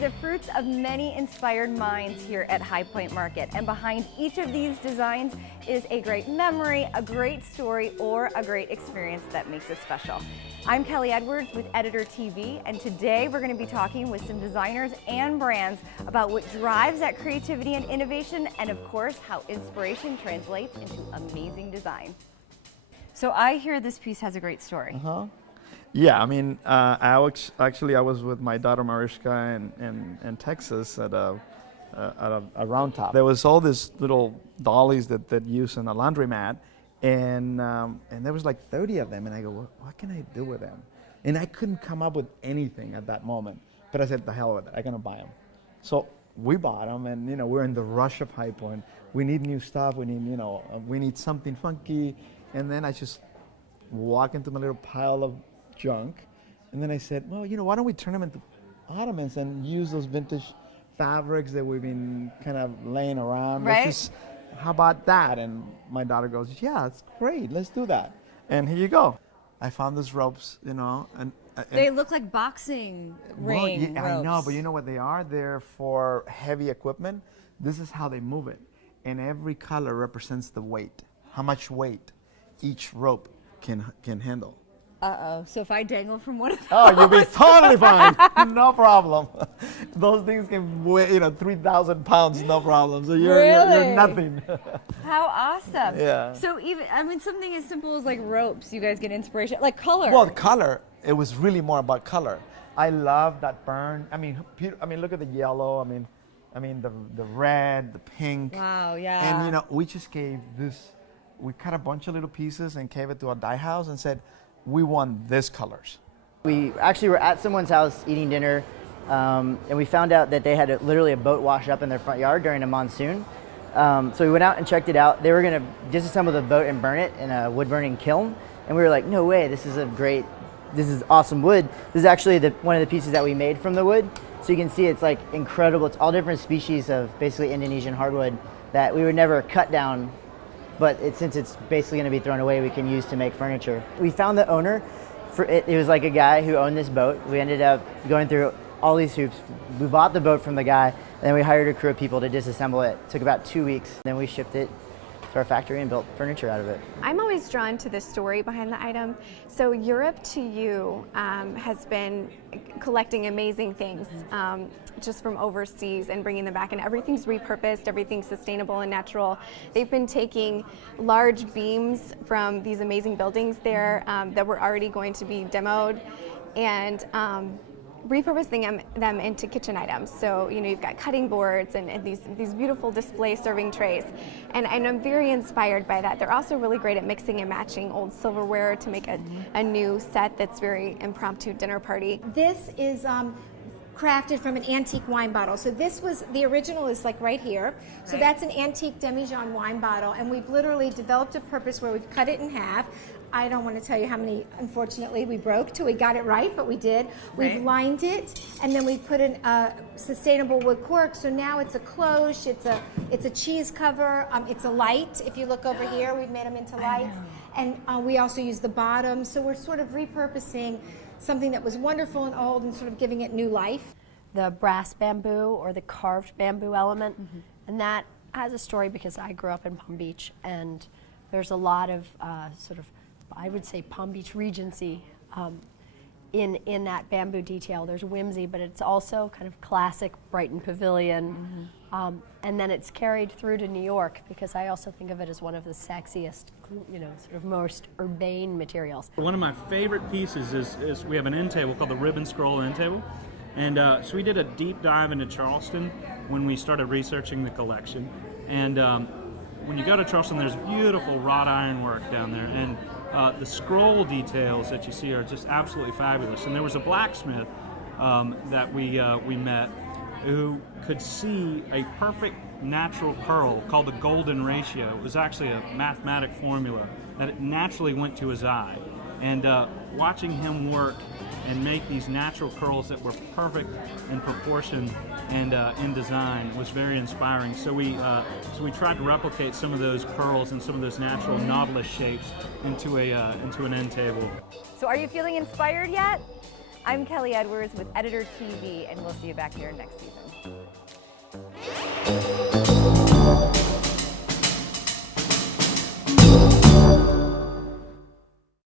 the fruits of many inspired minds here at High Point Market. And behind each of these designs is a great memory, a great story, or a great experience that makes it special. I'm Kelly Edwards with Editor TV, and today we're going to be talking with some designers and brands about what drives that creativity and innovation, and of course, how inspiration translates into amazing design. So I hear this piece has a great story. Yeah, I mean, I was with my daughter Mariska in Texas at a round top. There was all these little dollies that use in a laundromat, and there was like 30 of them, and I go, what can I do with them? And I couldn't come up with anything at that moment, but I said, the hell with it, I'm gonna buy them. So we bought them, and we're in the rush of High Point. We need new stuff. We need something funky, and then I just walk into my little pile of junk, and then I said, well, why don't we turn them into ottomans and use those vintage fabrics that we've been kind of laying around. Right. How about that? And my daughter goes, yeah, it's great, let's do that. And here you go. I found these ropes, and they look like boxing ring ropes. I know, but you know what they are? They're for heavy equipment. This is how they move it. And every color represents the weight, how much weight each rope can handle. Uh-oh, so if I dangle from one of those... Oh, you'll be totally fine, no problem. Those things can weigh, 3,000 pounds, no problem. So you're nothing. How awesome. Yeah. So something as simple as like ropes, you guys get inspiration, like color. Well, the color, it was really more about color. I love that burn. I mean, look at the yellow. I mean the red, the pink. Wow, yeah. And we just gave this, we cut a bunch of little pieces and gave it to a dye house and said, we want this colors. We actually were at someone's house eating dinner, and we found out that they had literally a boat wash up in their front yard during a monsoon. So we went out and checked it out. They were going to disassemble the boat and burn it in a wood burning kiln, and we were like, no way, this is awesome wood. This is actually one of the pieces that we made from the wood. So you can see it's like incredible. It's all different species of basically Indonesian hardwood that we would never cut down, but since it's basically going to be thrown away, we can use to make furniture. We found the owner. It was like a guy who owned this boat. We ended up going through all these hoops. We bought the boat from the guy, and then we hired a crew of people to disassemble it. It took about 2 weeks. Then we shipped it to our factory and built furniture out of it. I'm always drawn to the story behind the item. So Europe to You has been collecting amazing things just from overseas and bringing them back, and everything's repurposed, everything's sustainable and natural. They've been taking large beams from these amazing buildings there that were already going to be demoed, and repurposing them into kitchen items. So you've got cutting boards and these beautiful display serving trays, and I'm very inspired by that. They're also really great at mixing and matching old silverware to make a new set that's very impromptu dinner party. This is crafted from an antique wine bottle. So the original is like right here. So that's an antique Demijohn wine bottle, and we've literally developed a purpose where we've cut it in half. I don't want to tell you how many, unfortunately, we broke till we got it right, but we did. Right. We've lined it, and then we put in a sustainable wood cork. So now it's a cloche, it's a cheese cover, it's a light. If you look over here, we've made them into lights. And we also use the bottom. So we're sort of repurposing something that was wonderful and old and sort of giving it new life. The brass bamboo or the carved bamboo element, and that has a story because I grew up in Palm Beach, and there's a lot of I would say Palm Beach Regency in that bamboo detail. There's whimsy, but it's also kind of classic Brighton Pavilion, and then it's carried through to New York because I also think of it as one of the sexiest, sort of most urbane materials. One of my favorite pieces is we have an end table called the Ribbon Scroll end table, and so we did a deep dive into Charleston when we started researching the collection, and when you go to Charleston, there's beautiful wrought iron work down there, and the scroll details that you see are just absolutely fabulous. And there was a blacksmith that we met who could see a perfect natural curl called the golden ratio. It was actually a mathematic formula that it naturally went to his eye. And watching him work and make these natural curls that were perfect in proportion and in design was very inspiring. So we tried to replicate some of those curls and some of those natural nautilus shapes into an end table. So are you feeling inspired yet? I'm Kelly Edwards with Editor TV, and we'll see you back here next season.